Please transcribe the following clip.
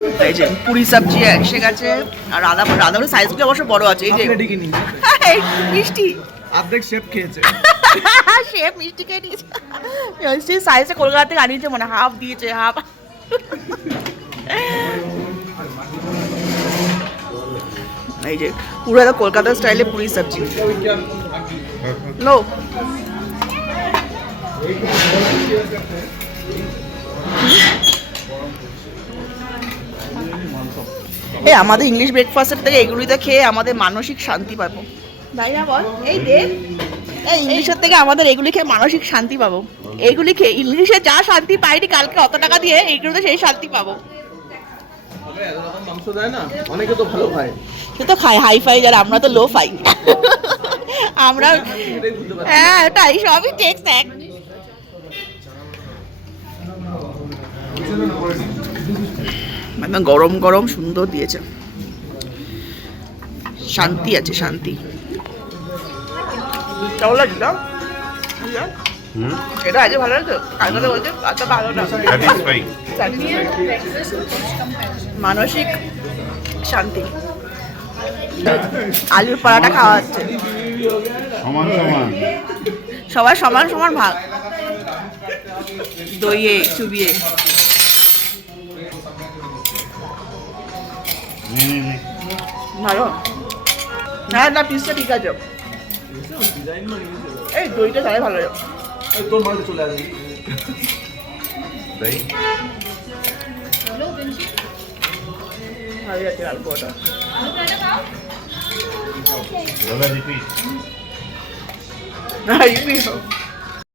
এই যে পুরি সবজি এসে গেছে আর রাধাপুরি সাইজগুলো অবশ্য বড় আছে। এই যে এই মিষ্টি অর্ধেক শেফ খেয়েছে। শেফ মিষ্টি খেয়ে নিয়েছে। মিষ্টি সাইজে কলকাতা থেকে আনিয়েছে মানে হাফ দিয়েছে হাফ। এই যে পুরো একদম কলকাতা স্টাইলে পুরি সবজি। নো এই আমাদের ইংলিশ ব্রেকফাস্টের থেকে এগুলিতে খেয়ে আমাদের মানসিক শান্তি পাবো, তাই না বল? এই দেখ এই ইংলিশের থেকে আমাদের এগুলি খেয়ে মানসিক শান্তি পাবো। এগুলি খেয়ে ইংলিশে যা শান্তি পাইনি কালকে অত টাকা দিয়ে এইগুলোতে সেই শান্তি পাবো। মাংস দেয় না, অনেকে তো ভালো খায়। সে তো খায় হাই ফাই, যারা আমরা তো লো ফাই। আমরা হ্যাঁ তাই সবই টেক্স এক। একদম গরম গরম সুন্দর দিয়েছে, শান্তি আছে শান্তি। কেমন লাগছে না এটা? আজ ভালো লাগছে, কালকে বলছে আচ্ছা ভালো না। মানসিক শান্তি। আলুর পরাটা খাওয়া হচ্ছে সমান সমান, সবার সমান সমান ভাগ, দইয়ে চুবিয়ে। ভালো হ্যাঁ না, পিসটা ঠিক আছে। এই দইটা তাই ভালো। তোর মাঝে চলে আসবি। ভালো আছে আলু পরোটা। দাদা রিপিট। রিপিট